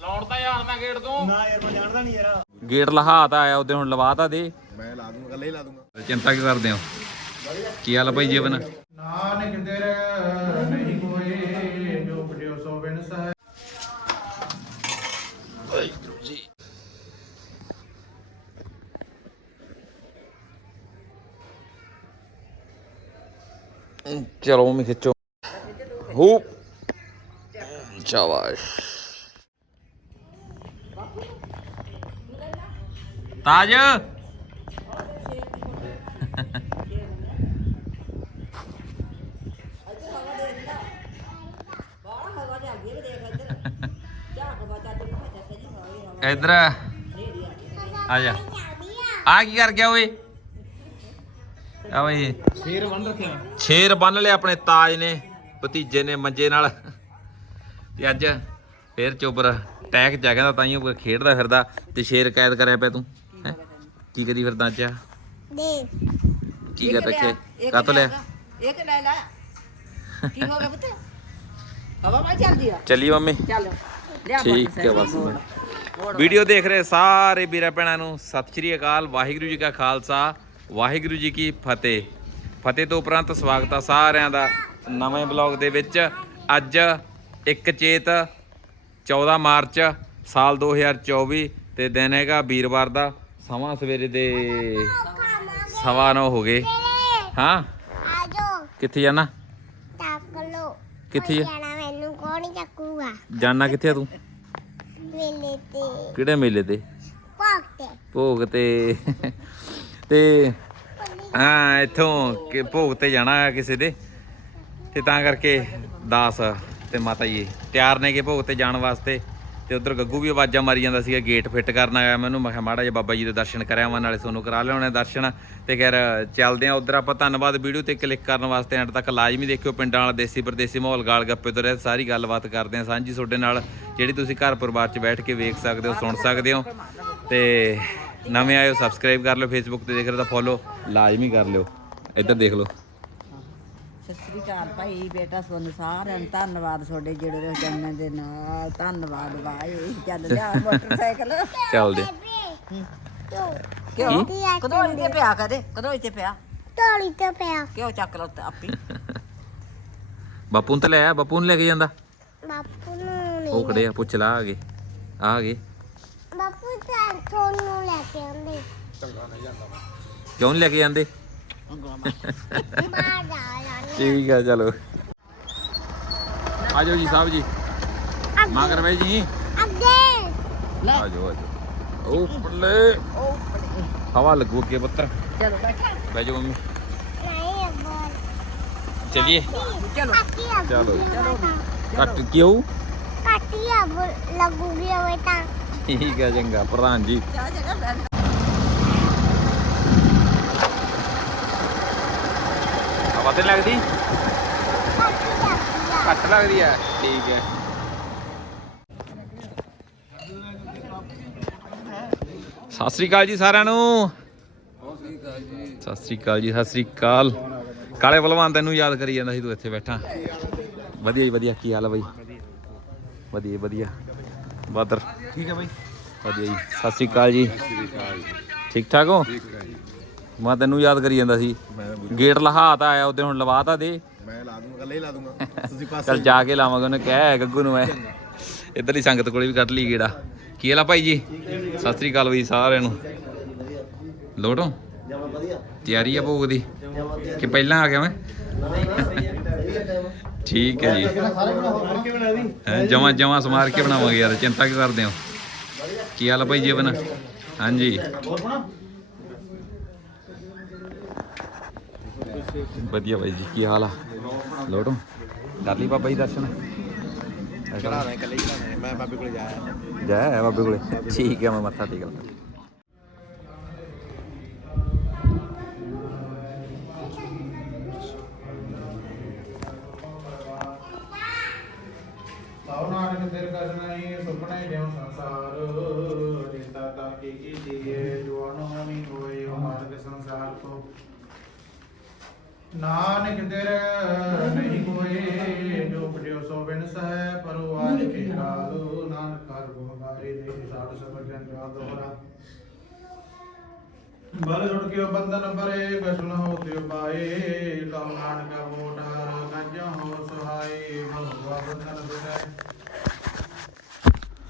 ਲਾਉਣ ਤਾਂ ਜਾਣਦਾ ਗੇਟ ਤੋਂ। ਨਾ ਯਾਰ ਮੈਂ ਜਾਣਦਾ ਨਹੀਂ ਯਾਰ। ਗੇਟ ਲਹਾਤਾ ਆਇਆ ਉਹਦੇ ਹੁਣ ਲਵਾਤਾ ਦੇ। ਮੈਂ ਲਾ ਦੂੰਗਾ ਕੱਲੇ ਹੀ ਲਾ ਦੂੰਗਾ। ਚਿੰਤਾ ਕਿਉਂ ਕਰਦੇ ਹੋ? ਕੀ ਹਾਲ ਆ ਭਾਈ ਜੀਵਨ? ਨਾਨਕ ਤੇਰੇ ਨਹੀਂ ਕੋਈ ਜੋ ਪਟਿਓ ਸੋ ਬਿਨ ਸਹਿ। ਚਲੋ ਮੰਮੀ ਖਿੱਚੋ। ਹੂ ਸ਼ਾਬਾਸ਼ ਤਾਜ ਇਧਰ ਆ ਜਾ ਆ ਕੀ ਕਰ ਗਿਆ ਓਏ? ਆ ਬਈ। ਸ਼ੇਰ ਬੰਨ ਰੱਖਿਆ। ਸ਼ੇਰ ਬੰਨ ਲਿਆ ਆਪਣੇ ਤਾਜ ਨੇ। ਭਤੀਜੇ ਨੇ ਮੰਜੇ ਨਾਲ ਤੇ ਅੱਜ ਫੇਰ ਚੋਬਰ ਟੈਕ ਜਾ ਕਹਿੰਦਾ ਤਾਈਓ ਖੇਡਦਾ ਫਿਰਦਾ ਤੇ ਸ਼ੇਰ ਕੈਦ ਕਰਿਆ ਪਿਆ ਤੂੰ ਹੈਂ? ਕੀ ਕਰੀ ਫਿਰਦਾ ਅੱਜ? ਦੇ ਕੀ ਕਰ ਰੱਖੇ ਕਾਤੋਂ ਲਿਆ? ਇੱਕ ਲੈ ਲੈ। ਕੀ ਹੋ ਗਿਆ ਪੁੱਤ? ਹਵਾ ਮਾ ਚੱਲਦੀ ਆ? ਚੱਲੀ ਮੰਮੀ। ਚੱਲ ਲਿਆ ਠੀਕ ਹੈ ਬਸ। ਵੀਡੀਓ ਦੇਖ ਰਹੇ ਸਾਰੇ ਵੀਰਾਂ ਭੈਣਾਂ ਨੂੰ। ਸਤਿ ਸ਼੍ਰੀ ਅਕਾਲ ਵਾਹਿਗੁਰੂ ਜੀ ਕਾ ਖਾਲਸਾ ਵਾਹਿਗੁਰੂ ਜੀ ਕੀ ਫਤਿਹ। ਫਤਿਹ ਤੋਂ ਉਪਰੰਤ ਸਵਾਗਤ ਆ ਸਾਰਿਆਂ ਦਾ। ਨਵੇਂ ਬਲੌਗ ਦੇ ਵਿੱਚ ਅੱਜ ਇੱਕ ਚੇਤ 14 ਮਾਰਚ ਸਾਲ 2024 ਤੇ ਦਿਨ ਹੈਗਾ ਵੀਰਵਾਰ ਦਾ ਸਮਾਂ ਸਵੇਰੇ ਦੇ ਸਵਾ ਨੌ ਹੋ ਗਏ। ਹਾਂ? ਆਜੋ। ਕਿੱਥੇ ਜਾਣਾ? ਟੱਕ ਲੋ ਕਿੱਥੇ ਆ? ਜਾਣਾ ਮੈਨੂੰ ਕੌਣ ਚੱਕੂਗਾ? ਜਾਣਾ ਕਿੱਥੇ ਆ ਤੂੰ? ਵੇਲੇ ਤੇ। ਕਿਹੜੇ ਮੇਲੇ ਤੇ? ਪੱਕਤੇ ਭੋਗ ਤੇ। ਤੇ ਹਾਂ ਇੱਥੋਂ ਕਿ ਭੋਗ ਤੇ ਜਾਣਾ ਕਿਸੇ ਦੇ। ਤੇ ਤਾਂ ਕਰਕੇ ਦਾਸ ਤੇ ਮਾਤਾ ਜੀ ਤਿਆਰ ਨੇਗੇ ਭੋਗ ਤੇ ਜਾਣ ਵਾਸਤੇ ਤੇ ਉਧਰ ਗੱਗੂ ਵੀ ਆਵਾਜ਼ਾਂ ਮਾਰੀ ਜਾਂਦਾ ਸੀਗਾ ਗੇਟ ਫਿੱਟ ਕਰਨ ਆਇਆ ਮੈਨੂੰ ਮੈਂ ਕਿਹਾ ਮਾੜਾ ਜਿਹਾ ਬਾਬਾ ਜੀ ਦੇ ਦਰਸ਼ਨ ਕਰਿਆ ਮੈਂ ਨਾਲੇ ਤੁਹਾਨੂੰ ਕਰਾ ਲਿਆਉਣੇ ਦਰਸ਼ਨ ਤੇ ਖੈਰ ਚੱਲਦੇ ਆ ਉਧਰ, ਆਪਾਂ ਧੰਨਵਾਦ ਵੀਡੀਓ ਤੇ ਕਲਿੱਕ ਕਰਨ ਵਾਸਤੇ, ਐਂਡ ਤੱਕ ਲਾਜ਼ਮੀ ਦੇਖਿਓ ਪਿੰਡਾਂ ਵਾਲਾ, ਦੇਸੀ ਪਰਦੇਸੀ ਮਾਹੌਲ, ਗਾਲ ਗੱਪੇ ਤੋਂ ਰਹਿ ਸਾਰੀ ਗੱਲਬਾਤ ਕਰਦੇ ਆ ਸਾਂਝੀ ਤੁਹਾਡੇ ਨਾਲ, ਜਿਹੜੀ ਤੁਸੀਂ ਘਰ ਪਰਿਵਾਰ 'ਚ ਬੈਠ ਕੇ ਵੇਖ ਸਕਦੇ ਹੋ, ਸੁਣ ਸਕਦੇ ਹੋ ਤੇ ਨਵੇਂ ਆਇਓ ਸਬਸਕ੍ਰਾਈਬ ਕਰ ਲਿਓ ਫੇਸਬੁੱਕ ਤੇ, ਦੇਖ ਰਹੇ ਤਾਂ ਫੋਲੋ ਲਾਜ਼ਮੀ ਕਰ ਲਿਓ, ਇੱਧਰ ਦੇਖ ਲਓ। ਸਤਿ ਸ੍ਰੀ ਅਕਾਲ ਭਾਈ ਬੇਟਾ ਤੁਹਾਨੂੰ ਸਾਰਿਆਂ ਨੂੰ ਧੰਨਵਾਦ ਤੁਹਾਡੇ ਜਿਹੜੇ ਰਹੋ ਜੰਮੇ ਦੇ ਨਾਲ ਧੰਨਵਾਦ ਭਾਈ ਚੱਲ ਲਿਆ ਮੋਟਰਸਾਈਕਲ। ਚੱਲਦੇ। ਕਿਉਂ? ਕਦੋਂ ਇੱਥੇ ਪਿਆ ਕਦੇ? ਕਦੋਂ ਇੱਥੇ ਪਿਆ? ਢੋਲੀ ਤੇ ਪਿਆ। ਕਿਉਂ ਚੱਕ ਲਓ ਤੇ ਆਪੀ? ਬਾਪੂ ਨੂੰ ਤਾਂ ਲੈ ਆ ਬਾਪੂ ਨੂੰ ਲੈ ਕੇ ਜਾਂਦਾ। ਬਾਪੂ ਨੂੰ ਨਹੀਂ ਉਹ ਖੜੇ ਆ ਪੁੱਛ ਲਾ ਆ ਗਏ। ਆ ਗਏ। ਬਾਪੂ ਤਾਂ ਤੁਹਾਨੂੰ ਲੈ ਕੇ ਆਉਂਦੇ। ਕਿਉਂ ਨਹੀਂ ਲੈ ਕੇ ਜਾਂਦੇ? ਬਾਹਰ ਜਾ ਠੀਕ ਆ ਚਲੋ ਆ ਜਾਓ ਜੀ ਸਾਹਿਬ ਜੀ ਮਗਰ ਵੇ ਜੀ ਅੱਗੇ ਆ ਜਾਓ ਆ ਜਾਓ ਉਹ ਪੱਲੇ ਹਵਾ ਲੱਗੂ ਅੱਗੇ ਪੁੱਤਰ ਚਲੋ ਬੈਠਾ ਬਹਿ ਜਾਓ ਮੰਮੀ ਨਹੀਂ ਅੱਗੇ ਚਲਿਏ ਚਲੋ ਕੱਟੀ ਆ ਚਲੋ ਕੱਟ ਕਿਉਂ ਕੱਟੀ ਆ ਲੱਗੂਗੀ ਹੋਵੇ ਤਾਂ ਠੀਕ ਹੈ ਚੰਗਾ ਪ੍ਰਧਾਨ ਜੀ ਜਾ ਜਗਾ ਬੈਠ ਹਵਾ ਤੇ ਲੱਗਦੀ? ਆ ਘੱਟ ਲੱਗਦੀ ਹੈ ਠੀਕ ਹੈ ਸਤਿ ਸ੍ਰੀ ਅਕਾਲ ਜੀ ਸਾਰਿਆਂ ਨੂੰ। ਸਤਿ ਸ੍ਰੀ ਅਕਾਲ ਜੀ ਸਤਿ ਸ੍ਰੀ ਅਕਾਲ। ਕਾਲੇ ਭਲਵਾਨ ਤੈਨੂੰ ਯਾਦ ਕਰੀ ਜਾਂਦਾ ਸੀ ਤੂੰ ਇੱਥੇ ਬੈਠਾ। ਵਧੀਆ ਜੀ ਵਧੀਆ। ਕੀ ਹਾਲ ਹੈ ਬਾਈ? ਵਧੀਆ ਵਧੀਆ। ਬਾਦਰ। ਠੀਕ ਹੈ ਬਾਈ। ਵਧੀਆ ਜੀ। ਸਤਿ ਸ੍ਰੀ ਅਕਾਲ ਜੀ। ਠੀਕ ਠਾਕ ਹੋ? ਮੈਂ ਤੈਨੂੰ ਯਾਦ ਕਰੀ ਜਾਂਦਾ ਸੀ। ਗੇਟ ਲਹਾਤਾ ਆਇਆ ਉਹਦੇ ਹੁਣ ਲਵਾਤਾ ਦੇ। ਮੈਂ ਲਾ ਦੂੰਗਾ ਕੱਲੇ ਹੀ ਲਾ ਦੂੰਗਾ। ਤੁਸੀਂ ਪਾਸੇ ਚੱਲ ਜਾ ਕੇ ਲਾਵਾਂਗੇ ਉਹਨੇ ਕਿਹਾ ਗੱਗੂ ਨੂੰ ਮੈਂ। ਇੱਧਰ ਹੀ ਸੰਗਤ ਕੋਲੇ ਵੀ ਕੱਢ ਲਈ ਗੇੜਾ। ਕੀ ਹਾਲ ਆ ਭਾਈ ਜੀ? ਸਤਿ ਸ੍ਰੀ ਅਕਾਲ ਬਈ ਸਾਰਿਆਂ ਨੂੰ। ਲੋਟੋ? ਤਿਆਰੀ ਆ ਭੋਗ ਦੀ? ਕਿ ਪਹਿਲਾਂ ਆ ਗਿਆ ਮੈਂ? ਠੀਕ ਹੈ ਜੀ। ਜਮਾਂ ਜਮਾਂ ਸਮਾਰ ਕੇ ਬਣਾਵਾਂਗੇ ਯਾਰ ਚਿੰਤਾ ਕਿਉਂ ਕਰਦੇ ਹੋ? ਕੀ ਹਾਲ ਆ ਭਾਈ ਜੀਵਨ ਹਾਂਜੀ। ਵਧੀਆ ਬਾਈ ਜੀ ਕੀ ਹਾਲ ਆ? ਲੋਟੋ ਕਰ ਲਈ ਬਾਬਾ ਜੀ ਦਰਸ਼ਨ? ਚੜਾਣਾ ਕੱਲੇ ਹੀ ਚੜਾਣਾ ਮੈਂ ਬਾਬੇ ਕੋਲੇ ਜਾਇਆ ਜੈ ਹੈ ਬਾਬੇ ਕੋਲੇ? ਠੀਕ ਹੈ ਮੈਂ ਮੱਥਾ ਟੇਕ ਲਾਂ ਨਾਨਕ ਤੇਰ ਕਸ ਨਹੀਂ ਸੁਪਨੇ ਜਿਉ ਸੰਸਾਰ। ਜਿੰਦਾ ਤਾਂ ਕੀ ਕੀ ਦੀਏ ਜੋ ਅਨੋਮੀ ਹੋਏ ਮਾਰਗ ਸੰਸਾਰ ਕੋ। ਨਾਨਕ ਦਿਰ ਨਹੀਂ ਕੋਏ ਜੋ ਪੜਿਓ ਸੋ ਬਿਨ ਸਹਿ ਪਰਵਾਜ ਕੇ ਕਾਲੋ ਨਾਨਕ ਕਰ ਗੁਮਾਰੇ ਦੇ ਸਾਧ ਸਭਨ ਜਨ ਕਾ ਦੋਹਰਾ ਬਲ ਜੁੜ ਕੇ ਬੰਧਨ ਪਰੇ ਬਸਨ ਹੋ ਤਿਉ ਪਾਏ ਲਾਉ ਨਾਨਕ ਮੋਟਰ ਗੰਜ ਹੋ ਸਹਾਈ ਭਗਵਾ ਬੰਧਨ ਸੁਟੈ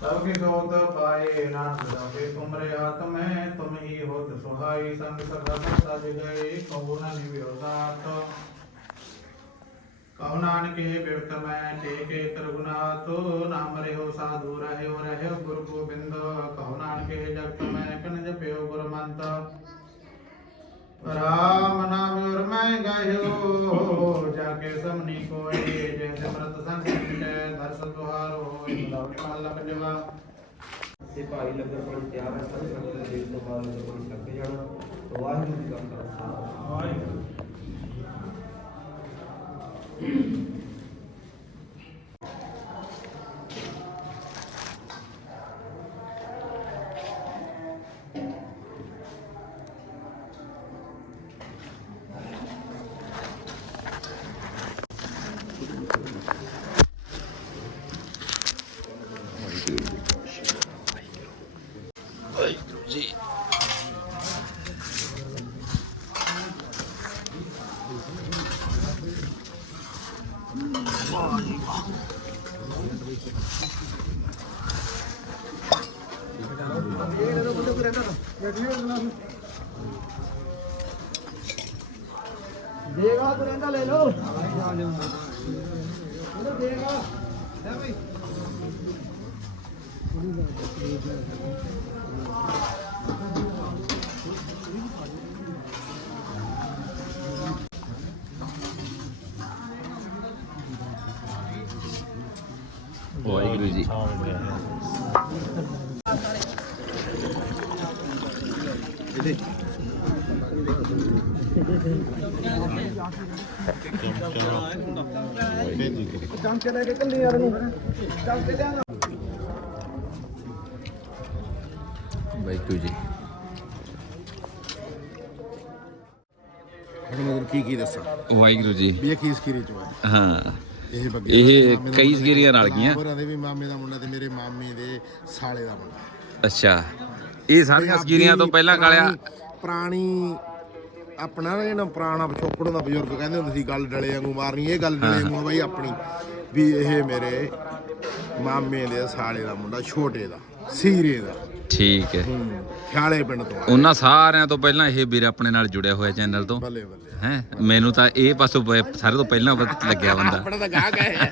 ਸਭ ਕੀ ਸੋਤ ਪਾਏ ਨਾਨਕ ਦਾਤੇ ਤੁਮਰੇ ਹੱਥ ਮੈਂ ਤੁਮ ਹੀ ਹੋਤ ਸੁਹਾਈ ਸੰਗ ਸਦਾ ਸਜ ਗਏ ਕਉ ਨ ਨਿਵਿਓ ਸਾਤ ਕਉ ਨਾਨਕੇ ਬਿਰਤ ਮੈਂ ਟੇਕੇ ਤਰਗੁਨਾਤ ਨਾਮ ਰਹਿਓ ਸਾਧੂ ਰਹਿਓ ਰਹਿਓ ਗੁਰ ਗੋਬਿੰਦ ਕਉ ਨਾਨਕੇ ਜਗਤ ਮੈਂ ਕਨ ਜਪਿਓ ਗੁਰ ਮੰਤ ਰਾਮ ਨਾਮ ਉਰ ਮੈਂ ਗਾਇਓ ਜਾ ਕੇ ਸਮਨੀ ਕੋਏ ਜੇ ਸਿਮਰਤ ਸੰਗ ਮਿਲੇ ਦਰਸ ਤੁਹਾਰ ਹੋਏ ਲਵ ਮਹੱਲਾ ਪੰਜਵਾ ਤੇ ਭਾਈ ਲੰਗਰ ਪਾਣੀ ਤਿਆਰ ਹੈ, ਸਾਰੇ ਸੰਗਤ ਦੇ ਦੇਖ ਤੋਂ ਬਾਅਦ ਲੰਗਰ ਪਾਣੀ ਛਕ ਕੇ ਜਾਣਾ। ਵਾਹਿਗੁਰੂ ਜੀ ਕਾ ਖਾਲਸਾ। ਵਾਹਿਗੁਰੂ। জি ਵਾਹਿਗੁਰੂ ਜੀ। ਹੁਣ ਮੈਂ ਕੀ ਕੀ ਦੱਸਾਂ ਵਾਹਿਗੁਰੂ ਜੀ ਵੀ ਇਹ ਕੀ ਸਕੀਰੀ ਚ ਹੋਇਆ ਹਾਂ। ਇਹ ਬੱਗੇ ਇਹ ਕਈ ਸਕੀਰੀਆਂ ਰਲ ਗਈਆਂ। ਹੋਰਾਂ ਦੇ ਵੀ ਮਾਮੇ ਦਾ ਮੁੰਡਾ ਤੇ ਮੇਰੇ ਮਾਮੇ ਦੇ ਸਾਲੇ ਦਾ ਮੁੰਡਾ। ਅੱਛਾ। ਇਹ ਸਾਰੀਆਂ ਸਕੀਰੀਆਂ ਤੋਂ ਪਹਿਲਾਂ ਕਾਲਿਆ ਪੁਰਾਣੀ- ਆਪਣਾ ਨਾ ਜਿਹੜਾ ਪੁਰਾਣਾ ਪਿਛੋਕੜ ਦਾ ਬਜ਼ੁਰਗ ਕਹਿੰਦੇ ਹੁੰਦੇ ਸੀ ਗੱਲ ਡਲੇ ਵਾਂਗੂ ਮਾਰਨੀ ਇਹ ਗੱਲ ਡਲੇ ਵਾਂਗੂ ਬਾਈ ਆਪਣੀ ਵੀ ਇਹ ਮੇਰੇ ਮਾਮੇ ਦੇ ਸਾਲੇ ਦਾ ਮੁੰਡਾ ਛੋਟੇ ਦਾ ਸੀਰੇ ਦਾ। ਠੀਕ ਹੈ। ਖਿਆਲੇ ਪਿੰਡ ਤੋਂ। ਉਹਨਾਂ ਸਾਰਿਆਂ ਤੋਂ ਪਹਿਲਾਂ ਇਹ ਵੀਰ ਆਪਣੇ ਨਾਲ ਜੁੜਿਆ ਹੋਇਆ ਚੈਨਲ ਤੋਂ। ਬੱਲੇ ਬੱਲੇ। ਹੈ ਮੈਨੂੰ ਤਾਂ ਇਹ ਪਾਸੋਂ ਸਾਰੇ ਤੋਂ ਪਹਿਲਾਂ ਪਤਾ ਲੱਗਿਆ ਬੰਦਾ। ਆਪਣਾ ਤਾਂ ਗਾਹਕ ਹੈ।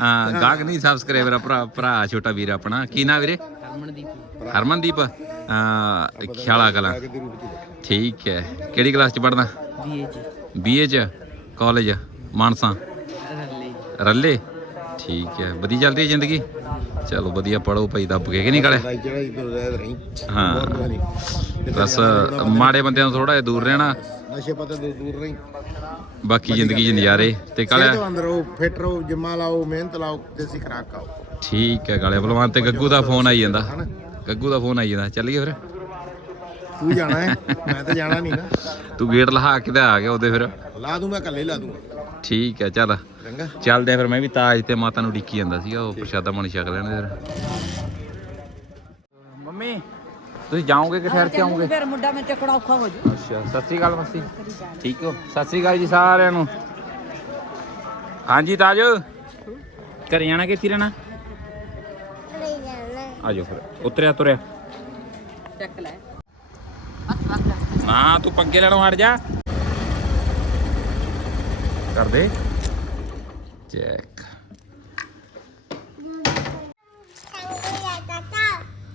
ਹਾਂ ਗਾਹਕ ਨਹੀਂ ਸਬਸਕ੍ਰਾਈਬਰ ਭਰਾ ਭਰਾ ਛੋਟਾ ਵੀਰ ਆਪਣਾ। ਕੀ ਨਾਂ ਵੀਰੇ? ਹਰਮਨਦੀਪ। ਹਰਮਨਦੀਪ। ਖਿਆਲਾ ਕਲਾਂ ਦੇ। ਠੀਕ ਹੈ। ਕਿਹੜੀ ਕਲਾਸ ਚ ਪੜਦਾ ਬੀਏ ਚ। ਬੀਏ ਚ? ਕਾਲਜ ਮਾਨਸਾ? ਰੱਲੇ। ਰੱਲੇ? ਠੀਕ ਹੈ। ਵਧੀਆ ਚੱਲਦੀ ਹੈ ਜ਼ਿੰਦਗੀ? ਚਲੋ ਵਧੀਆ ਪੜੋ ਭਾਈ ਦੱਬ ਕੇ ਕਿ ਨਹੀਂ ਕਾਲੇ? ਹਾਂ। ਬਸ ਮਾੜੇ ਬੰਦਿਆਂ ਤੋਂ ਥੋੜਾ ਜਿਹਾ ਦੂਰ ਰਹਿਣਾ। ਨਸ਼ੇ ਪਤੇ ਤੋਂ ਦੂਰ ਰਹੀ। ਬਾਕੀ ਜ਼ਿੰਦਗੀ 'ਚ ਨਜ਼ਾਰੇ। ਤੇ ਕਾਲੇ ਸਿਹਤ ਅੰਦਰ ਰਹੋ ਫਿੱਟ ਰਹੋ ਜਿੰਮਾ ਲਾਓ ਮਿਹਨਤ ਲਾਓ ਦੇਸੀ ਖਰਾਕ ਖਾਓ। ਠੀਕ ਹੈ ਕਾਲੇ ਭਲਵਾਨ ਤੇ ਗੱਗੂ ਦਾ ਫੋਨ ਆਈ ਜਾਂਦਾ। ਗੱਗੂ ਦਾ ਫੋਨ ਆਈ ਜਾਂਦਾ ਚੱਲੀਏ ਫਿਰ। ਤੂੰ ਜਾਣਾ ਹੈ ਮੈਂ ਤਾਂ ਜਾਣਾ ਨਹੀਂ ਨਾ। ਤੂੰ ਗੇਟ ਲਹਾ ਕੇ ਤੇ ਆ ਗਿਆ ਉਹਦੇ ਫਿਰ। ਲਾ ਦੂੰ ਮੈਂ ਇਕੱਲੇ ਲਾ ਦੂੰਗਾ ਠੀਕ ਹੈ ਚੱਲ। ਚੰਗਾ। ਚੱਲਦੇ ਆ ਫਿਰ ਮੈਂ ਵੀ ਤਾਜ ਤੇ ਮਾਤਾ ਨੂੰ ਡਿੱਕੀ ਜਾਂਦਾ ਸੀਗਾ ਉਹ ਪ੍ਰਸ਼ਾਦਾ ਪਾਣੀ ਛਕ ਲੈਣ ਫਿਰ। ਮੰਮੀ ਤੁਸੀਂ ਜਾਓਗੇ ਕਿ ਠਹਿਰ ਕੇ ਆਓਗੇ? ਫਿਰ ਮੁੰਡਾ ਮੈਂ ਚੱਕਣਾ ਔਖਾ ਹੋ ਜੂ ਅੱਛਾ ਸਤਿ ਸ੍ਰੀ ਅਕਾਲ ਮਸੀ। ਠੀਕ ਹੋ? ਸਤਿ ਸ੍ਰੀ ਅਕਾਲ ਜੀ ਸਾਰਿਆਂ ਨੂੰ। ਹਾਂਜੀ ਤਾਜ ਘਰੇ ਜਾਣਾ ਕਿੱਥੇ ਰਹਿਣਾ? ਆਜੋ ਫਿਰ। ਉਤਰਿਆ ਤੁਰਿਆ। ਚੱਕ ਲੈ। ਨਾ ਤੂੰ ਪੰਗੇ ਲੈਣੋਂ ਹਟ ਜਾ। ਕਰ ਦੇ ਚੈੱਕ।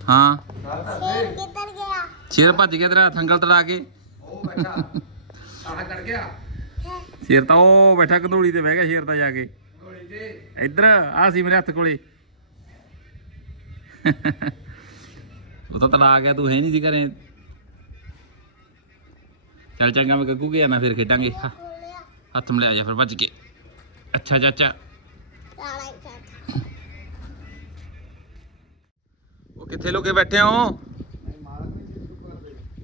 ਹਾਂ। ਸ਼ੇਰ ਭੱਜ ਗਿਆ ਤੇਰਾ ਥੰਗਲ ਤੜਾ ਕੇ। ਉਹ ਬੈਠਾ ਆਹ ਕੱਢ ਗਿਆ ਸ਼ੇਰ ਤਾਂ ਉਹ ਬੈਠਾ ਕੰਧੋਲੀ ਤੇ ਬਹਿ ਗਿਆ ਸ਼ੇਰ ਤਾਂ ਜਾ ਕੇ। ਇੱਧਰ ਆ ਸੀ ਮੇਰੇ ਹੱਥ ਕੋਲੇ। ਉਹ ਤਾਂ ਤੜਾ ਗਿਆ ਤੂੰ ਹੈ ਨਹੀਂ ਸੀ ਘਰੇ ਚੱਲ ਚੰਗਾ ਮੈਂ ਗੱਗੂ ਕੇ ਆਣਾ ਫਿਰ ਖੇਡਾਂਗੇ ਹ- ਹੱਥ ਮਿਲਾ ਜਾ ਫਿਰ ਭੱਜ ਕੇ ਅੱਛਾ ਚਾਚਾ ਉਹ ਕਿੱਥੇ ਲੋਕੇ ਬੈਠੇ ਹੋ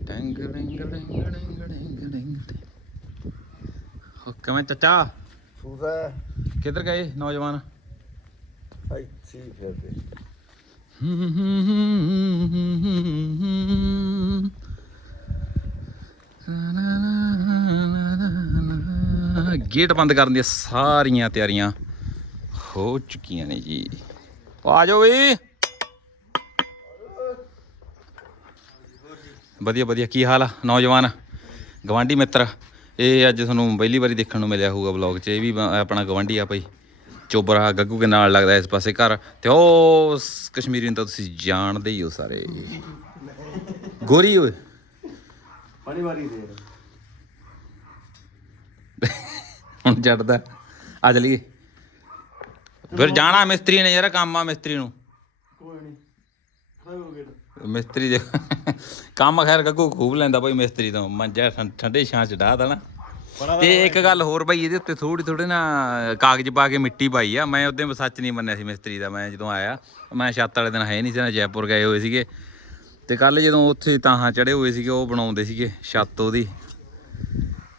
ਟੰਗ ਡਿੰਗ ਡਿੰਗ ਡਿੰਗ ਡਿੰਗ ਡਿੰਗ ਹੋ ਗੇਟ ਬੰਦ ਕਰਨ ਦੀਆਂ ਸਾਰੀਆਂ ਤਿਆਰੀਆਂ ਹੋ ਚੁੱਕੀਆਂ ਨੇ ਜੀ। ਆ ਜਾਓ ਵੀ ਵਧੀਆ ਵਧੀਆ। ਕੀ ਹਾਲ ਆ? ਨੌਜਵਾਨ, ਗਵਾਂਢੀ ਮਿੱਤਰ। ਇਹ ਅੱਜ ਤੁਹਾਨੂੰ ਪਹਿਲੀ ਵਾਰੀ ਦੇਖਣ ਨੂੰ ਮਿਲਿਆ ਹੋਊਗਾ ਵਲੌਗ 'ਚ। ਇਹ ਵੀ ਆਪਣਾ ਗਵਾਂਢੀ ਆ ਭਾਈ ਚੋਬਰਾ ਗੱਗੂ ਦੇ ਨਾਲ ਲੱਗਦਾ ਇਸ ਪਾਸੇ ਘਰ ਤੇ ਉਹ ਕਸ਼ਮੀਰੀ ਨੂੰ ਤਾਂ ਤੁਸੀਂ ਜਾਣਦੇ ਹੀ ਹੋ ਸਾਰੇ। ਗੋਰੀ ਓਏ। ਬੜੀ ਵਾਰੀ ਦੇ। ਹੁਣ ਜੱਟਦਾ। ਆ ਚਲੀਏ। ਫਿਰ ਜਾਣਾ ਮਿਸਤਰੀ ਨੇ ਯਾਰ ਕੰਮ ਆ ਮਿਸਤਰੀ ਨੂੰ। ਕੋਈ ਨਹੀਂ ਖੜਾ ਹੋ ਗੇਟ। ਮਿਸਤਰੀ ਦੇ ਕੰਮ ਖੈਰ ਗੱਗੂ ਖੂਬ ਲੈਂਦਾ ਭਾਈ ਮਿਸਤਰੀ ਤੋਂ। ਮੰਜਾ ਠੰਡੇ ਛਾਂ ਚ ਢਾ ਦੇਣਾ। ਤੇ ਇੱਕ ਗੱਲ ਹੋਰ ਭਾਈ ਇਹਦੇ ਉੱਤੇ ਥੋੜੀ ਥੋੜੀ ਨਾ ਕਾਗਜ਼ ਪਾ ਕੇ ਮਿੱਟੀ ਪਾਈ ਆ। ਮੈਂ ਉਹਦੇ ਸੱਚ ਨਹੀਂ ਮੰਨਿਆ ਸੀ ਮਿਸਤਰੀ ਦਾ ਮੈਂ ਜਦੋਂ ਆਇਆ ਮੈਂ ਛੱਤ ਵਾਲੇ ਦਿਨ ਹੈ ਨਹੀਂ ਸੀ ਨਾ ਜੈਪੁਰ ਗਏ ਹੋਏ ਸੀਗੇ। ਤੇ ਕੱਲ ਜਦੋਂ ਉੱਥੇ ਤਾਹਾਂ ਚੜੇ ਹੋਏ ਸੀਗੇ ਉਹ ਬਣਾਉਂਦੇ ਸੀਗੇ ਛੱਤ ਉਹਦੀ।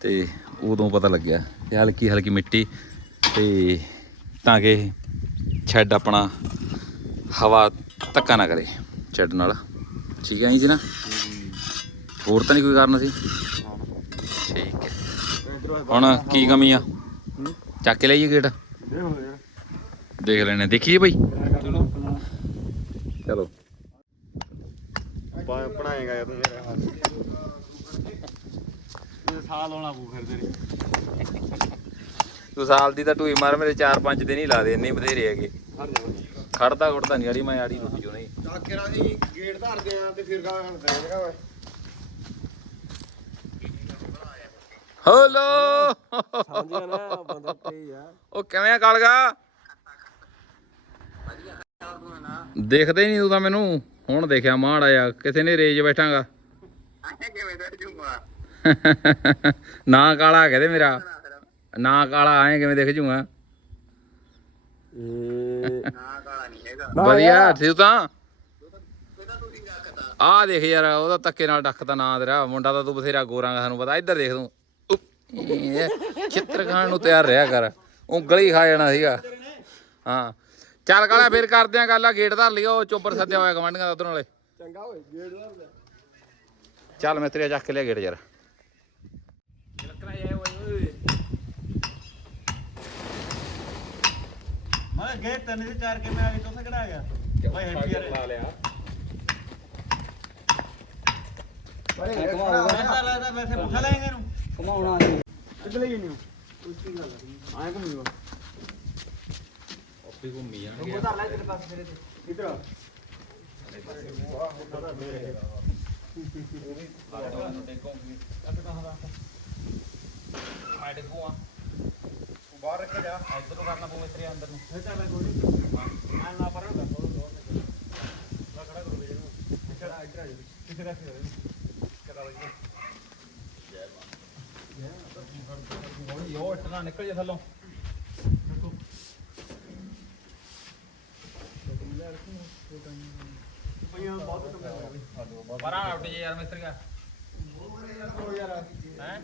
ਤੇ ਉਦੋਂ ਪਤਾ ਲੱਗਿਆ ਤੇ ਹਲਕੀ ਹਲਕੀ ਮਿੱਟੀ ਤੇ ਤਾਂ ਕਿ ਛੱਡ ਆਪਣਾ ਹਵਾ ਧੱਕਾ ਨਾ ਕਰੇ ਛੱਡ ਨਾਲ ਠੀਕ ਹੈ ਜੀ ਨਾ? ਹੋਰ ਤਾਂ ਨਹੀਂ ਕੋਈ ਕਾਰਨ ਸੀ? ਹੁਣ ਕੀ ਕਮੀ ਆ? ਚੱਕ ਕੇ ਲਈਏ ਗੇਟ। ਦੇਖ ਲੈਣੇ ਦੇਖੀਏ ਭਾਈ ਚਲੋ। ਬਣਾਏਗਾ ਯਾਰ ਤੂੰ ਮੇਰਾ ਇਹ ਸਾਲ ਆਉਣਾ ਪੂ ਫਿਰ ਤੇਰੇ। ਤੂੰ ਸਾਲ ਦੀ ਤਾਂ ਢੂਈ ਮਾਰ ਮੇਰੇ 4-5 ਦਿਨ ਹੀ ਲਾ ਦੇ ਇੰਨੇ ਬਥੇਰੇ ਹੈਗੇ। ਖੜਦਾ ਖੜਦਾ ਨਹੀਂ ਅੜੀ ਮੈਂ ਆੜੀ ਰੁਕ ਜੂ ਨਹੀਂ ਆਖਿਰਾਂ ਦੀ ਗੇਟ ਧਰਦੇ ਆ ਤੇ ਫਿਰ ਗਾ ਕਰੇਗਾ ਓਏ ਹਲੋ ਸਮਝਿਆ ਨਾ ਬੰਦਾ ਤੇ ਆ। ਉਹ ਕਿਵੇਂ ਆ ਕਾਲਗਾ? ਦੇਖਦੇ ਨਹੀਂ ਤੂੰ ਤਾਂ ਮੈਨੂੰ। ਹੁਣ ਦੇਖਿਆ ਮਾੜਾ ਆ ਕਿਸੇ ਨੇ ਰੇਜ ਬੈਠਾਂਗਾ। ਨਾ ਕਾਲਾ ਕਹਦੇ ਮੇਰਾ। ਨਾ ਕਾਲਾ ਐ ਕਿਵੇਂ ਦਿਖ ਜੂਗਾ ਵਧੀਆ ਠੀਕ ਤਾਂ। ਆ ਦੇਖ ਯਾਰ ਉਹਦਾ ਤੱਕੇ ਨਾਲ ਡੱਕਦਾ ਨਾਂ ਤੇਰਾ। ਮੁੰਡਾ ਤਾਂ ਤੂੰ ਬਥੇਰਾ ਗੋਰਾਂਗਾ ਸਾਨੂੰ ਪਤਾ। ਇੱਧਰ ਦੇਖ ਤੂੰ। ਚਿੱਤਰ ਖਾਣ ਨੂੰ ਤਿਆਰ ਰਿਹਾ ਕਰ। ਉਂਗਲੀ ਖਾ ਜਾਣਾ ਸੀਗਾ। ਹਾਂ। ਚੱਲ ਕਾਲਾ ਫੇਰ ਕਰਦੇ ਆ ਗੱਲ ਆ ਗੇਟ ਧਰ ਲਿਓ ਚੋਬਰ ਸੱਦਿਆ ਹੋਇਆ ਗਵਾਂਢੀਆਂ ਦਾ ਉਧਰ ਨਾਲੇ। ਚੰਗਾ ਓਏ ਗੇਟ ਦਾ। ਚੱਲ ਮਿਸਤਰੀਆ ਚੱਕ ਕੇ ਲਿਆ ਗੇਟ ਯਾਰ। ਮੈਂ ਗੇਟ ਤਿੰਨ ਤੇ ਚਾਰ ਕਿਵੇਂ ਆ ਗਏ ਚੌਥਾ ਕਿਹੜਾ ਆ ਗਿਆ? ਭਾਈ ਹੈਪੀ ਯਾਰ ਲਾ ਲਿਆ। ਮੈਂ ਲੱਗਦਾ ਵੈਸੇ ਪੁੱਛ ਲੈਂਗੇ ਇਹਨੂੰ ਘਮਾਉਣਾ ਨਹੀਂ। ਕਿੱਥੇ ਲਈ ਨਹੀਂ ਆਏ ਘੁੰਮ ਜੂਗਾ ਆਪੇ ਘੁੰਮੀ ਜਾਣਗੇ ਉਹ ਧਰ ਲੈ ਤੇਰੇ ਪਾਸ ਤੇਰੇ ਤੇ। ਇਧਰ ਆ। ਮੈਂ ਡਿੱਗੂਆ ਬਾਹਰ ਰੱਖਿਆ ਜਾ। ਇੱਧਰ ਨੂੰ ਕਰਨਾ ਪਊ ਮਿਸਤਰੀ ਅੰਦਰ ਨੂੰ ਇਹ ਚੱਲ ਕੋਈ ਨਹੀਂ ਆ ਨਾ ਪਰ ਹੁੰਦਾ ਹੋਰ ਲੋੜ ਨਹੀਂ ਮੈਂ ਖੜਾ ਕਰੋ ਬੇਜੇ ਨੂੰ ਇੱਧਰ ਆ ਇੱਧਰ ਆ ਜਾ ਕਿੱਥੇ ਰੱਖ ਦੇ। ਕਰਾ ਲਈ ਹੌਲੀ ਉਹ ਇੱਟ ਨਾ ਨਿਕਲ ਜਾ ਥੱਲੋਂ ਪਈਆਂ ਬਹੁਤ ਕੰਮ ਹੈ ਪਰਾਂ ਉੱਡ ਜੇ ਯਾਰ ਮਿਸਤਰੀਆ ਹੈ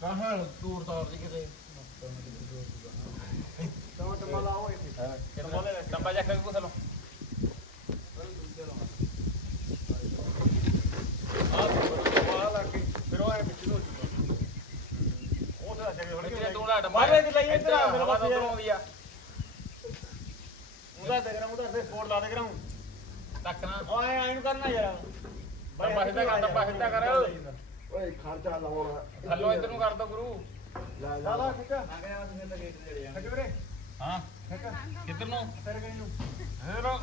ਕਹਾਂ ਦੂਰ ਤੌਰ ਦੀ ਕਿਤੇ ਟਮਾ ਟਮਾ ਲਾਓ ਇੱਥੇ ਡੰਬਾ ਜਾ ਕੇ ਕੋ ਥੱਲੋਂ ਫਿਰ ਉਹ ਐ ਵਿੱਚ ਨੂੰ ਉਹ ਤਾਂ ਚੱਕੇ ਤੂੰ ਨਾ ਡੰਬਾ ਮਾਰੇ ਤੇ ਲਈ ਇੱਧਰ ਆ, ਮੇਰੇ ਪਾਸੇ ਤਾਂ ਉੱਧਰੋਂ ਆਉਂਦੀ ਆ। ਉਹਦਾ ਦੇਖ ਰਹਾ ਉਹਦਾ ਫੇਰ ਸਪੋਰਟ ਲਾ ਦੇ ਕਰਾਂ। ਨਾ ਓਏ ਐਂ ਨੂੰ ਕਰਨਾ ਯਾਰ। ਡੰਬਾ ਸਿੱਧਾ ਕਰ ਡੰਬਾ ਸਿੱਧਾ ਕਰ। ਓਏ ਖਰਚਾ ਲਾਉਣਾ। ਥੱਲੋਂ ਇੱਧਰ ਨੂੰ ਕਰ ਦੋ ਗੁਰੂ। ਲਾ ਲਾ। ਠੀਕ ਆ। ਆ ਗਿਆ ਤੁਸੀਂ ਤਾਂ ਗੇਟ ਦੇ ਰਿਹਾ ਵੀਰੇ। ਹਾਂ। ਕਿੱਧਰ ਨੂੰ? ਤੇਰੇ ਗਈ ਨੂੰ। ਹੈਰੋ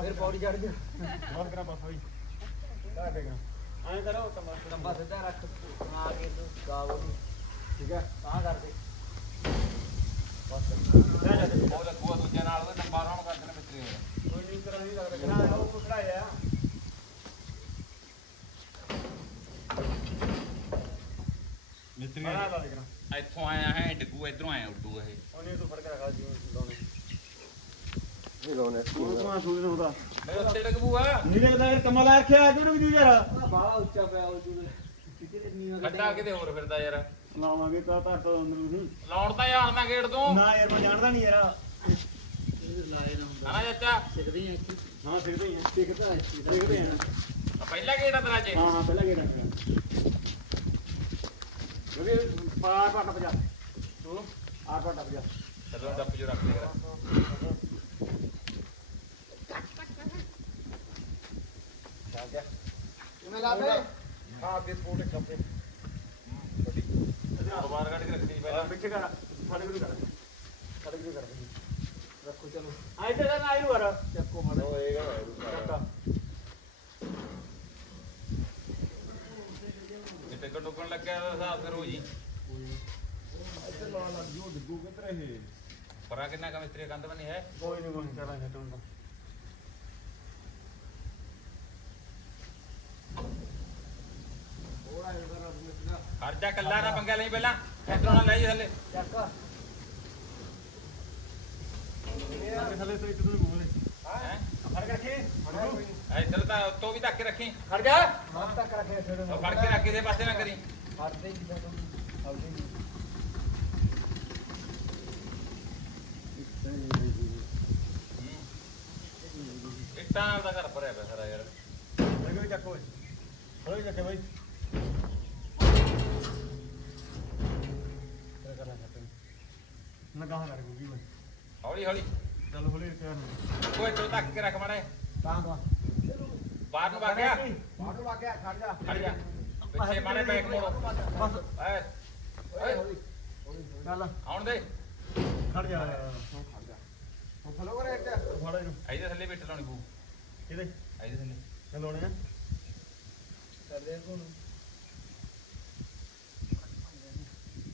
ਫਿਰ ਪੌੜੀ ਚੜ ਜਾ। ਬਹੁਤ ਕਰਾ ਬਸ ਹੋਈ ਲਾ ਦੇ ਕਰਾਂ ਐਂ ਕਰੋ ਤਾਂ ਬਸ ਡੱਬਾ ਸਿੱਧਾ ਰੱਖ। ਆ ਕੇ ਤੂੰ ਗਾਵੋ ਠੀਕ ਆ ਤਾਂ ਕਰਦੇ ਜਾ ਜਾ ਦੇ। ਉਹ ਲੱਗੂਆ ਦੂਜੇ ਨਾਲ ਉਹਦੇ ਡੰਬਾ ਰਾਉਣ ਕਰ ਦੇਣਾ ਮਿਸਤਰੀ ਹੋਰ ਕੋਈ ਨਹੀਂ ਕਰਾਂ ਨਹੀਂ ਲੱਗਦਾ ਉਹ ਕੁਛੜਾ ਆ ਮਿੱਤਰੀ ਇੱਥੋਂ ਆਇਆ ਹੈ ਡਿੱਗੂ ਇਧਰੋਂ ਆਇਆ ਉੱਡੂ ਇਹ। ਉਹਨੇ ਤੂੰ ਫੜ ਕੇ ਰੱਖਾ ਜੀ ਲਾਉਣੇ। ਇਹ ਲਾਉਣੇ ਤੂੰ ਆ ਸੂਰੀ ਨੂੰ ਹੁੰਦਾ ਮੇਰੇ ਉੱਤੇ ਡਿੱਗੂਆ ਨਹੀਂ ਲੱਗਦਾ ਯਾਰ ਕਮਲ ਆ ਰੱਖਿਆ ਕਿਉਂ ਵੀ ਯਾਰ? ਬਾਲਾ ਉੱਚਾ ਪਿਆ ਉਹ ਜੂ ਕਿਤੇ ਨੀਵਾ ਖੱਡਾ ਕਿਤੇ ਹੋਰ ਫਿਰਦਾ ਯਾਰ। ਲਾਵਾਂਗੇ ਤਾਂ ਤਾਂ ਅੰਦਰ ਨੂੰ ਲਾਉਣ ਤਾਂ ਯਾਰ ਨਾ ਗੇਟ ਤੋਂ। ਨਾ ਯਾਰ ਮੈਂ ਜਾਣਦਾ ਨਹੀਂ ਯਾਰ। ਲਾਏ ਨਾ ਹਨਾ ਚਾਚਾ? ਸਿੱਖਦੇ ਆ ਇੱਥੇ। ਹਾਂ ਸਿੱਖਦੇ ਆ। ਸਿੱਖਦਾ ਸਿੱਖਦੇ ਆ। ਪਹਿਲਾ ਗੇਟ ਆ ਤੇਰਾ ਚ ਹਾਂ ਹਾਂ ਪਹਿਲਾਂ ਗੇੜਾ ਕਰਾਂ ਕਿਉਂਕਿ ਪਾਰ ਪੱਟ ਪਜਾ ਤੂੰ ਆਰ ਪੱਟ ਪਜਾ ਚਲੋ ਡੱਪ ਜੋ ਰੱਖ ਦੇ ਕਰਾ ਕਿਵੇਂ ਲਾਦੇ ਹਾਂ ਤੇ ਸਪੋਰਟ ਬਾਹਰ ਕੱਢ ਕੇ ਰੱਖਣੀ ਪਹਿਲਾਂ ਪਿੱਛੇ ਕਰ। ਸਾਡੇ ਕੋਲ ਕਰ। ਸਾਡੇ ਕੋਲ ਕਰ। ਰੱਖੋ ਚਲੋ। ਆਈ ਤੇ ਨਾ ਆਈ ਨੂੰ ਕਰ ਚੱਕੋ ਮਾੜਾ ਹੋਏਗਾ ਜੇ। ਟਿਕਟ ਟੁਕਣ ਲੱਗਿਆ ਤਾਂ ਹਿਸਾਬ ਫਿਰ ਹੋ ਜੀ। ਇੱਥੇ ਲਾ ਲੱਗ ਜੂ ਡਿੱਗੂ ਕਿੱਧਰ ਇਹ? ਪਰਾ ਕਿੰਨਾ ਕਾ ਮਿਸਤਰੀ ਕੰਧ ਬਣੀ ਹੈ? ਕੋਈ ਨਹੀਂ ਕੋਈ ਕਰਾਂਗੇ ਤੂੰ। ਤਾਂ ਖਰਚਾ ਕੱਲਾ ਨਾ ਪੰਗਾ ਲਈ ਪਹਿਲਾਂ ਇਧਰੋਂ ਨਾ ਲੈ ਥੱਲੇ ਚੱਕ ਥੱਲੇ। ਤੋਂ ਇੱਕ ਦੂਜੇ ਮੂਹਰੇ ਹੈ? ਫੜ ਕੇ ਰੱਖੀ ਇੱਧਰ ਤਾਂ ਉੱਤੋਂ ਵੀ ਧੱਕ ਕੇ ਰੱਖੀ। ਖੜ ਜਾ ਮਾਰ ਤੱਕ ਰੱਖੇ ਛੇੜੋ ਫੜ ਕੇ ਰੱਖ ਕਿਸੇ ਪਾਸੇ ਨਾ ਕਰੀ। ਫੜਦੇ ਹੀ ਜਦੋਂ ਫੜਦੇ ਹੀ ਇੱਟਾਂ ਦਾ ਘਰ ਭਰਿਆ ਪਿਆ ਸਾਰਾ ਯਾਰ। ਲੱਗੇ ਚੱਕੋ ਹੋਏ ਚੱਕੇ ਬਾਈ ਨਾ ਗਾਹਾਂ ਕਰ ਗੂਗੀ ਮੈਂ ਹੌਲੀ। ਹੌਲੀ ਚੱਲ ਹੌਲੀ ਕਰ ਉਹ ਇੱਧਰੋਂ ਧੱਕ ਕੇ ਰੱਖ ਮਾੜੇ ਤਾਂ ਤਾਂ। ਬਾਹਰ ਨੂੰ ਵਗ ਗਿਆ। ਬਾਹਰ ਨੂੰ ਆ ਗਿਆ ਖੜ ਜਾ। ਖੜ ਜਾ। ਪਿੱਛੇ ਮਾੜੇ ਬੈਕ ਮੋੜੋ ਬਸ। ਐ ਓਏ ਚੱਲ। ਆਉਣ ਦੇ। ਖੜ ਜਾ। ਖੜ ਜਾ ਉਹ ਫਲੋ ਕਰ ਇੱਥੇ। ਫੜ ਇਹਨੂੰ ਇਹਦੇ ਥੱਲੇ ਬਿੱਟ ਲਾਉਣੀ ਪਊ। ਇਹਦੇ ਇਹਦੇ ਥੱਲੇ। ਚਲੋਣੇ ਆ। ਕਰਦੇ ਕੋਣ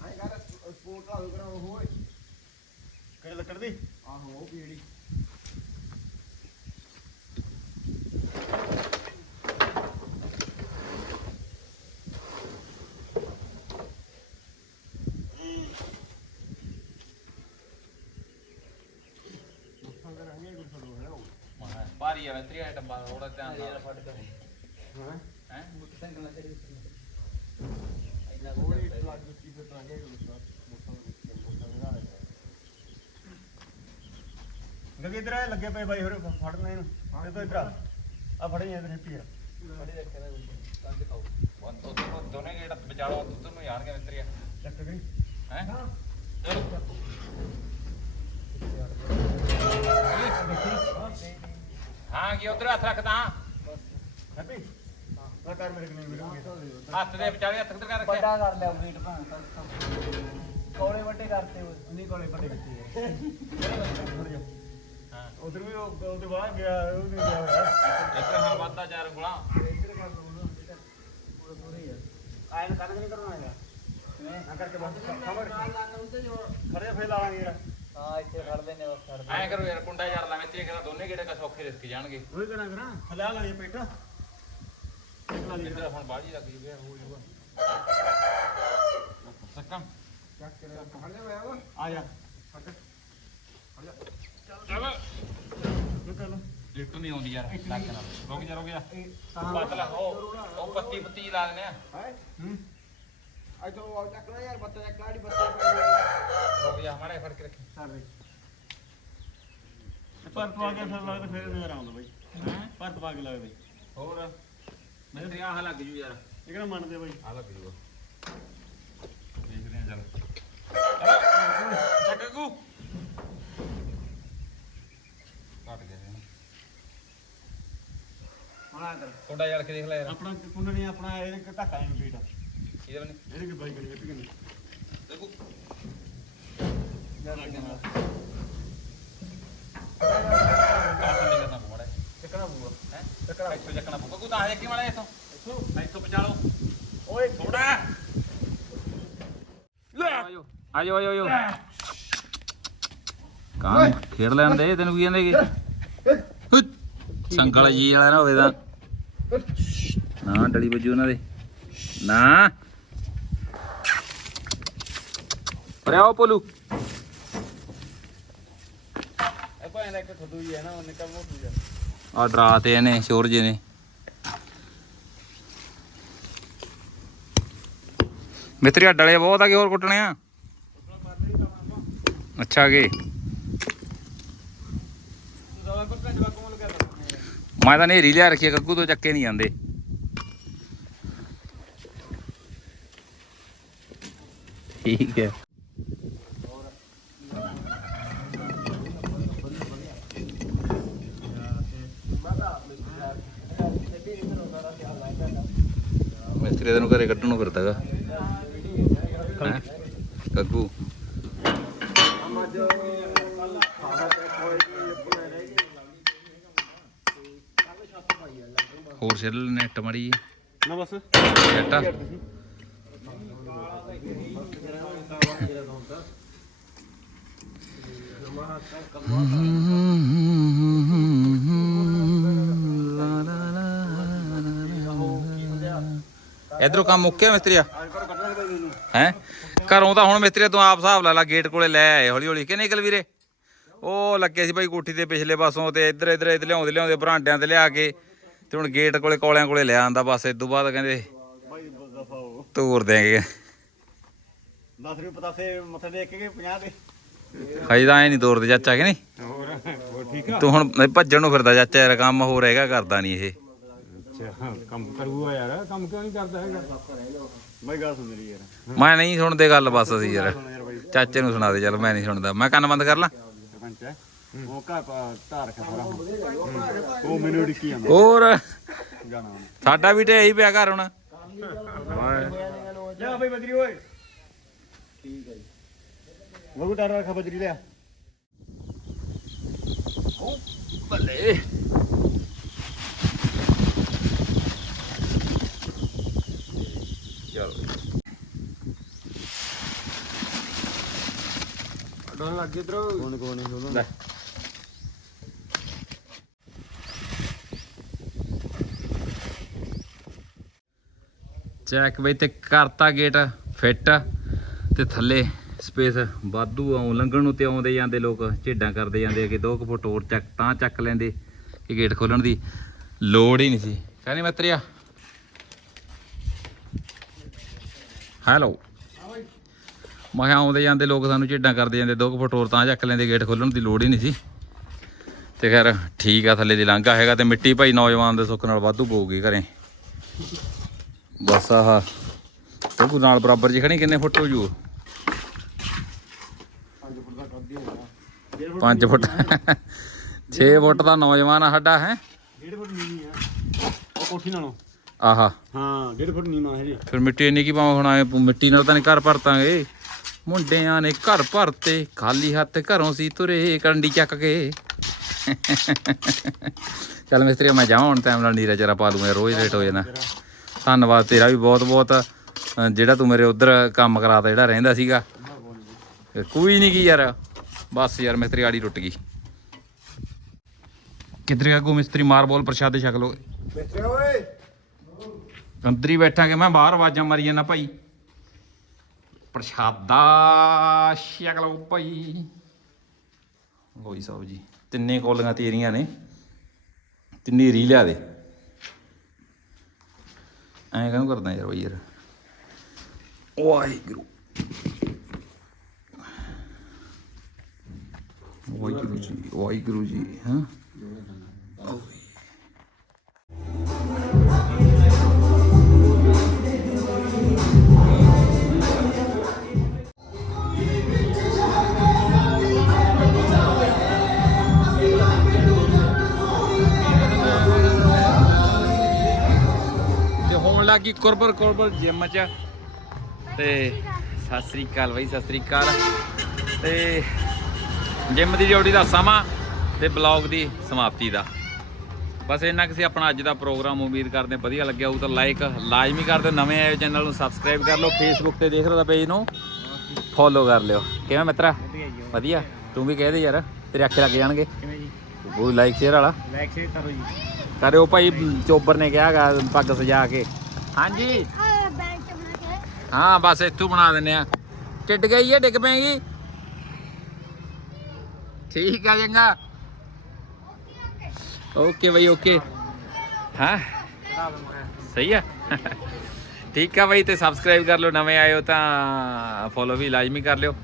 ਆਏ ਕਰ ਸਪੋਰਟ ਆ ਕਰਾਂ ਹੋਏ। ਕਿਹੜੇ ਲੱਕੜ ਦੀ ਆਹੋ ਉਹ ਪੀੜੀ ਭਾਰੀ ਆ ਮਿਸਤਰੀ ਆ ਡੱਬਾ ਥੋੜਾ ਧਿਆਨ ਨਾਲ ਹਾਂ ਹੈ ਮੋਟਰਸਾਈਕਲ ਤੇ ਕੋਈ ਲੱਗ ਜੁੱਤੀ ਫਿਰ ਤਾਂ ਗਿਆ ਗੱਗੇ ਇਧਰ ਆ ਲੱਗੇ ਪਏ ਬਾਈ ਹੋਰ ਫੜਨਾ ਇਹਨੂੰ। ਤੇ ਤੋ ਇਧਰ ਆ। ਫੜੀ ਇਧਰ ਹੈਪੀ ਆ। ਫੜੇ ਰੱਖਿਆ ਦੋਨੇ ਗੇਟ ਵਿਚਾਲੋ ਉਧਰ ਨੂੰ ਜਾਣਗੇ ਮਿਸਤਰੀ ਚੱਕ ਗਈ ਹੈ? ਹਾਂ। ਕੀ ਉਧਰ ਹੱਥ ਰੱਖਦਾ ਹੈਪੀ? ਆ ਕਰ ਮੇਰੇ ਕੋਲ ਵੀਡੀਓ ਹੱਥ ਦੇ ਵਿਚਾਲੇ ਹੱਥ ਕਿੱਧਰ ਕਰ ਰੱਖਿਆ। ਵੱਡਾ ਕਰ ਲਿਆ weight ਭਾਂ ਕੋਲੇ ਵੱਡੇ ਕਰਤੇ ਹੋਏ ਨਹੀਂ ਕੋਲੇ ਵੱਡੇ ਕਿੱਥੇ ਹਾਂ ਉਧਰ ਵੀ ਉਹ ਉਹਦੇ ਬਾਹਰ ਗਿਆ ਉਹ ਨਹੀਂ ਗਿਆ ਹੋਇਆ। ਇੱਕ ਹਾਂ ਵਾਧਾ ਚਾਰ ਗੁਲਾ ਇੱਧਰ ਕਰ ਦੋ ਨਾ ਪੂਰਾ ਪੂਰਾ ਹੀ ਆ। ਆਇਨ ਕੱਢ ਕੇ ਨਹੀਂ ਕਰਨਾ ਹੈਗਾ। ਕਿਵੇਂ ਆ ਕਰਕੇ ਬਸ ਖਬਰ ਖੜੇ ਫੇਰ ਲਾਵਾਂਗੇ ਯਾਰ। ਹਾਂ ਇੱਥੇ ਖੜਦੇ ਨੇ ਬਸ ਖੜਦੇ ਐਂ ਕਰੋ ਯਾਰ ਕੁੰਡਾ ਜੜ ਲਾ ਮਿਸਤਰੀ ਕਹਿੰਦਾ ਦੋਨੇ ਗੇੜੇ ਕਾ ਸੌਖੇ ਰਿਸਕ ਜਾਣਗੇ। ਉਹੀ ਕਰਾਂ ਕਰਾਂ। ਹਲਾ ਲਾ ਲਈ ਪੇਟਾ। ਲਾ ਲਈ ਇੱਧਰ ਹੁਣ ਬਾਹਲੀ ਲੱਗ ਜੂਗਾ ਹੋ ਜੂਗਾ ਸੱਕਮ ਚੱਕ ਕੇ ਰੱਖ ਫੜ ਜਾ ਮੈਂ ਆਵਾਂ ਆ ਜਾ। ਚਲ ਰੁਕ ਲੋ ਲਿਫਟ ਨਹੀਂ ਆਉਂਦੀ ਯਾਰ ਲੱਗ ਨਾਲ। ਰੁਕ ਜਾ ਰੁਕ ਜਾ। ਤਾਂ ਪਤਲਾ ਉਹ ਉਹ ਪੱਤੀ ਪੱਤੀ ਲਾ ਦਿੰਦੇ ਆ। ਹੈ? ਹੂੰ? ਅੱਜ ਤੋਂ ਆ ਚੱਕ ਲੈ ਯਾਰ ਬੱਤਾ ਚੱਕ ਲਾੜੀ ਬੱਤਾ ਰੁਕ ਜਾ ਮਾੜੇ ਫੜ ਕੇ ਰੱਖੀ। ਕਰ ਦੇ ਪਰ ਪਾ ਕੇ ਫਿਰ ਲੱਗਦਾ ਫਿਰ ਨਜ਼ਰ ਆਉਂਦਾ ਬਾਈ। ਹੈਂ? ਪਰ ਪਾ ਕੇ ਲੱਗਦਾ ਹੋਰ? ਮਿਸਤਰੀ ਆਹ ਲੱਗ ਜੂ ਯਾਰ। ਇਹ ਕਿਹੜਾ ਮੰਨਦੇ ਬਾਈ? ਆ ਲੱਗ ਜੂਗਾ। ਦੇਖਦੇ ਆ ਚੱਲ। ਚੱਕ ਗੂ ਕੱਟ ਗਿਆ ਇਹ। ਹੁਣ ਆ ਕਰ ਕੁੰਡਾ ਜੜ ਕੇ ਦੇਖ ਲੈ ਯਾਰ। ਆਪਣਾ ਕੁੰਨ ਨਹੀਂ ਆਪਣਾ ਕਿ ਧੱਕਾ ਨਹੀਂ ਬੀਟ ਇਹਦੇ ਬਣੇ ਇਹਦੇ ਕਿ ਬਾਈ ਕਰੀ ਹੈਪੀ ਕਰੀ ਦੇਖੋ। ਯਾਰ ਲੱਗੇ ਨਾਲ। ਕਰਨਾ ਪਊ ਮਾੜਾ ਚੱਕਣਾ ਪੂਆ ਹੈ? ਚੱਕਣਾ ਇੱਥੋਂ ਚੱਕਣਾ ਪਊਗਾ। ਕੋ ਤਾਂ ਦੇਖੀ ਮਾੜਾ ਇੱਥੋਂ? ਇੱਥੋਂ। ਇੱਥੋਂ ਪਚਾ ਲਓ। ਓਏ ਥੋੜਾ ਆਜੋ। ਆਜੋ ਆਜੋ ਆਜੋ। ਕਾਂ ਖੇਡ ਲੈਣ ਦੇ ਤੈਨੂੰ ਕੀ ਕਹਿੰਦੇ ਸੰਗਲ ਜੀ ਵਾਲਾ ਨਾ ਹੋਵੇ ਤਾਂ। ਨਾ ਡਲੀ ਵੱਜੂ ਉਹਨਾਂ ਦੇ। ਨਾ। ਅਰੇ ਆਓ ਪੋਲੂ। ਆ ਡਰਾ ਤੇ ਇਹਨੇ ਸ਼ੋਰ ਜੇ ਨੇ। ਮਿੱਤਰੀ ਡਲੇ ਬਹੁਤ ਆ ਕਿ ਹੋਰ ਕੁੱਟਣੇ ਆ। ਅੱਛਾ ਕੀ ਮੈਂ ਤਾਂ ਨੇਰੀ ਲਿਆ ਰੱਖੀ ਗੱਗੂ ਤੋਂ ਚੱਕੇ ਨਹੀਂ ਜਾਂਦੇ। ਠੀਕ ਹੈ। ਮਿਸਤਰੀ ਤੈਨੂੰ ਘਰੇ ਕੱਢਣ ਨੂੰ ਫਿਰਦਾਗਾ ਹੈਂ? ਹੋਰ ਸਿਰ ਨੈਟ ਮੜੀ ਨਾ ਬਸ। ਨੈਟ ਇਧਰੋਂ ਕੰਮ ਮੁੱਕਿਆ ਮਿਸਤਰੀਆ? ਹੈ? ਘਰੋਂ ਤਾਂ ਹੁਣ ਮਿਸਤਰੀਆ ਤੂੰ ਆਪ ਹਿਸਾਬ ਲਾ ਲਾ ਗੇਟ ਕੋਲੇ ਲੈ ਆਏ ਹੌਲੀ ਹੌਲੀ। ਕਿ ਨਿਕਲ ਵੀਰੇ? ਉਹ ਲੱਗੇ ਸੀ ਭਾਈ ਕੋਠੀ ਦੇ ਪਿਛਲੇ ਪਾਸੋਂ ਤੇ ਇੱਧਰ ਇੱਧਰ ਇੱਧਰ ਲਿਆਉਂਦੇ ਲਿਆਉਂਦੇ ਬਰਾਂਡਿਆਂ ਤੇ ਲਿਆ ਕੇ ਤੇ ਹੁਣ ਗੇਟ ਕੋਲੇ ਕੋਲਿਆਂ ਕੋਲੇ ਲੈ ਆਂਦਾ ਬਸ ਇਸ ਤੋਂ ਬਾਅਦ ਕਹਿੰਦੇ ਬਾਈ ਦਫਾ ਹੋ ਤੋਰ ਦੇਂਗੇ। 10 ਰੁਪਏ ਪਤਾਸੇ ਮੱਥੇ ਦੇ ਕੇ 50 ਦੇ? ਹਜੇ ਤਾਂ ਐ ਨਹੀਂ ਤੋਰਦੇ ਚਾਚਾ ਕਿ ਨਹੀਂ? ਹੋਰ ਹੋਰ ਠੀਕ ਤੂੰ ਹੁਣ ਭੱਜਣ ਨੂੰ ਫਿਰਦਾ ਚਾਚਾ ਯਾਰ ਕੰਮ ਹੋ ਹੈਗਾ ਕਰਦਾ ਨਹੀਂ ਇਹ। ਅੱਛਾ ਕੰਮ ਕਰੂਗਾ ਯਾਰ ਕੰਮ ਕਿਉਂ ਨਹੀਂ ਕਰਦਾ ਹੈਗਾ? ਬਾਈ ਗੱਲ ਸੁਣ ਲਈ ਯਾਰ। ਮੈਂ ਨਹੀਂ ਸੁਣਦੇ ਗੱਲ ਬਸ ਅਸੀਂ ਯਾਰ। ਚਾਚੇ ਨੂੰ ਸੁਣਾ ਦੇ ਚੱਲ ਮੈਂ ਨਹੀਂ ਸੁਣਦਾ। ਮੈਂ ਕੰਨ ਬੰਦ ਕਰ ਲਾਂ। ਸਰਪੰਚ ਹੈ। ਉਹ ਘਰ ਪਾ- ਧਾਰ ਰੱਖਿਆ ਸਾਰਾ ਹੁਣ। ਉਹ ਮੈਨੂੰ ਡਿੱਕੀ ਜਾਂਦਾ। ਹੋਰ? ਗਾਣਾ ਸਾਡਾ ਵੀ ਤੇ ਇਹੀ ਪਿਆ ਘਰ ਹੁਣ। ਜਾ ਬਾਈ ਬਜਰੀ ਓਏ। ਠੀਕ ਹੈ ਜੀ। ਵਗੂ ਟਾਰ ਰੱਖਾ ਬਜਰੀ ਲਿਆ। ਬੱਲੇ ਚਲੋ। ਡੋਨ ਲੱਗ ਇਧਰੋਂ। ਕੋਣ ਕੋਣ ਹੈ? ਉਹਦਾ ਚੈੱਕ ਬਈ ਤੇ ਕਰਤਾ ਗੇਟ ਫਿੱਟ ਤੇ ਥੱਲੇ ਸਪੇਸ ਵਾਧੂ ਆਉਂ, ਲੰਘਣ ਨੂੰ ਤੇ ਆਉਂਦੇ ਜਾਂਦੇ ਲੋਕ, ਝੇਡਾਂ ਕਰਦੇ ਜਾਂਦੇ ਕਿ 2 ਫੁੱਟ ਹੋਰ ਚੱਕ ਤਾਂ ਚੱਕ ਲੈਂਦੇ ਕਿ ਗੇਟ ਖੋਲਣ ਦੀ ਲੋੜ ਹੀ ਨਹੀਂ ਸੀ। ਕਹਿੰਦੇ ਮਿੱਤਰਿਆ। ਹੈਲੋ ਮੈਂ ਕਿਹਾ ਆਉਂਦੇ ਜਾਂਦੇ ਲੋਕ ਸਾਨੂੰ ਝੇਡਾਂ ਕਰਦੇ ਜਾਂਦੇ 2 ਫੁੱਟ ਹੋਰ ਤਾਂ ਚੱਕ ਲੈਂਦੇ ਗੇਟ ਖੋਲਣ ਦੀ ਲੋੜ ਹੀ ਨਹੀਂ ਸੀ। ਤੇ ਖੈਰ ਠੀਕ ਆ, ਥੱਲੇ ਦੀ ਲਾਂਘਾ ਹੈਗਾ ਤੇ ਮਿੱਟੀ ਭਾਈ ਨੌਜਵਾਨ ਦੇ ਸੁੱਖ ਨਾਲ ਵਾਧੂ ਪਊਗੀ ਘਰੇ। ਬਸ ਆਹ। ਉਹ ਨਾਲ ਬਰਾਬਰ ਜੀ ਖਣੀ ਕਿੰਨੇ ਫੁੱਟ ਹੋ ਜੂ 5 ਫੁੱਟ 6 ਫੁੱਟ ਦਾ ਨੌਜਵਾਨ ਆ ਸਾਡਾ ਹੈ? ਡੇਢ ਫੁੱਟ ਨੀਵੀਂ ਆ। ਉਹ ਕੋਠੀ ਨਾਲੋਂ। ਆਹਾ। ਹਾਂ ਡੇਢ ਫੁੱਟ ਨੀਵਾਂ ਹੈ ਜੀ। ਫਿਰ ਮਿੱਟੀ ਇੰਨੀ ਕੀ ਪਾਵਾਂ ਹੁਣ ਮਿੱਟੀ ਨਾਲ ਤਾਂ ਨਹੀਂ ਘਰ ਭਰਤਾਂਗੇ ਮੁੰਡਿਆਂ ਨੇ ਘਰ ਭਰਤੇ ਖਾਲੀ ਹੱਥ ਘਰੋਂ ਸੀ ਤੁਰੇ ਕੰਡੀ ਚੱਕ ਕੇ। ਚੱਲ ਮਿਸਤਰੀ ਮੈਂ ਜਾਵਾਂ ਹੁਣ ਟਾਈਮ ਨਾਲ ਨੀਰਾ ਚਰਾ ਪਾ ਲੂੰਗਾ ਰੋਜ਼ ਲੇਟ ਹੋ ਜਾਣਾ। ਧੰਨਵਾਦ ਤੇਰਾ ਵੀ ਬਹੁਤ ਬਹੁਤ। ਜਿਹੜਾ ਤੂੰ ਮੇਰੇ ਉਧਰ ਕੰਮ ਕਰਾਤਾ ਜਿਹੜਾ ਰਹਿੰਦਾ ਸੀਗਾ। ਕੋਈ ਨਹੀਂ ਕੀ ਯਾਰ ਬਸ ਯਾਰ ਮਿਸਤਰੀ ਆੜੀ ਟੁੱਟ ਗਈ। ਕਿੱਧਰ ਗਿਆ ਗੋ ਮਿਸਤਰੀ ਮਾਰ ਬੋਲ ਪ੍ਰਸ਼ਾਦੇ ਛਕ ਲੋ ਮਿਸਤਰੀ ਓਏ। ਅੰਦਰ ਹੀ ਬੈਠਾਂਗੇ ਮੈਂ ਬਾਹਰ ਆਵਾਜ਼ਾਂ ਮਾਰੀ ਜਾਂਦਾ ਭਾਈ। ਪ੍ਰਸ਼ਾਦਾ ਛਕ ਲਓ ਭਾਈ। ਲੋਈ ਸਾਹਿਬ ਜੀ ਤਿੰਨੇ ਕੋਲੀਆਂ ਤੇਰੀਆਂ ਨੇ। ਤਿੰਨੇ ਰੀ ਲਿਆ ਦੇ। ਐਂ ਕਿਉਂ ਕਰਦਾ ਯਾਰ ਬਈ ਯਾਰ ਵਾਹਿਗੁਰੂ ਵਾਹਿਗੁਰੂ ਜੀ ਵਾਹਿਗੁਰੂ ਜੀ ਹਾਂ ਤੇ ਲੱਗੀ ਕੁਰਬਰ ਕੁਰਬਰ ਜਿਮ ਚ। ਤੇ ਸਤਿ ਸ੍ਰੀ ਅਕਾਲ ਬਈ ਸਤਿ ਸ੍ਰੀ ਅਕਾਲ। ਤੇ ਜਿਮ ਦੀ ਡਿਊਟੀ ਦਾ ਸਮਾਂ ਤੇ ਬਲੌਗ ਦੀ ਸਮਾਪਤੀ ਦਾ। ਬਸ ਇੰਨਾ ਕਿ ਸੀ ਆਪਣਾ ਅੱਜ ਦਾ ਪ੍ਰੋਗਰਾਮ ਉਮੀਦ ਕਰਦੇ ਵਧੀਆ ਲੱਗਿਆ ਹੋਊ ਤਾਂ ਲਾਈਕ ਲਾਜ਼ਮੀ ਕਰ ਦਿਓ ਨਵੇਂ ਆਏ ਚੈਨਲ ਨੂੰ ਸਬਸਕ੍ਰਾਈਬ ਕਰ ਲਓ ਫੇਸਬੁੱਕ ਤੇ ਦੇਖ ਰਹੇ ਹੋ ਪੇਜ ਨੂੰ। ਫੋਲੋ ਕਰ ਲਿਓ। ਕਿਵੇਂ ਮਿੱਤਰਾ? ਵਧੀਆ ਤੂੰ ਵੀ ਕਹਿ ਦੇ ਯਾਰ ਤੇਰੇ ਅੱਖੇ ਲੱਗ ਜਾਣਗੇ। ਕਿਵੇਂ ਜੀ? ਉਹ ਲਾਈਕ ਸ਼ੇਅਰ ਵਾਲਾ। ਲਾਈਕ ਸ਼ੇਅਰ ਕਰੋ ਜੀ। ਕਰਿਓ ਭਾਈ ਚੋਬਰ ਨੇ ਕਿਹਾਗਾ ਪੱਗ ਸਜਾ ਕੇ। ਹਾਂਜੀ। ਹਾਂ, ਬਸ ਇੱਥੋਂ ਬਣਾ ਦਿੰਨੇ ਆ। ਟਿੱਡ ਗਈ ਹੈ ਡਿੱਗ ਪੈਗੀ ਠੀਕ ਆ, ਚੰਗਾ। ਓਕੇ ਬਈ, ਓਕੇ। ਹਾਂ? ਸਹੀ ਆ? ਠੀਕ ਆ ਬਈ, ਤੇ ਸਬਸਕ੍ਰਾਈਬ ਕਰ ਲਓ, ਨਵੇਂ ਆਏ ਹੋ ਤਾਂ ਫੋਲੋ ਵੀ, ਲਾਜ਼ਮੀ ਕਰ ਲਿਓ।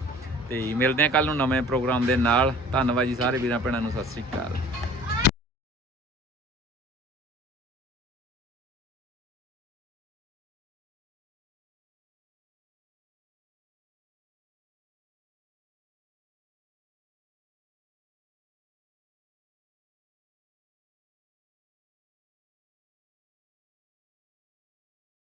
ਤੇ ਮਿਲਦੇ ਆ ਕੱਲ ਨੂੰ ਨਵੇਂ ਪ੍ਰੋਗਰਾਮ ਦੇ ਨਾਲ। ਧੰਨਵਾਦ ਜੀ ਸਾਰੇ ਵੀਰਾਂ, ਭੈਣਾਂ ਨੂੰ, ਸਤਿ ਸ੍ਰੀ ਅਕਾਲ।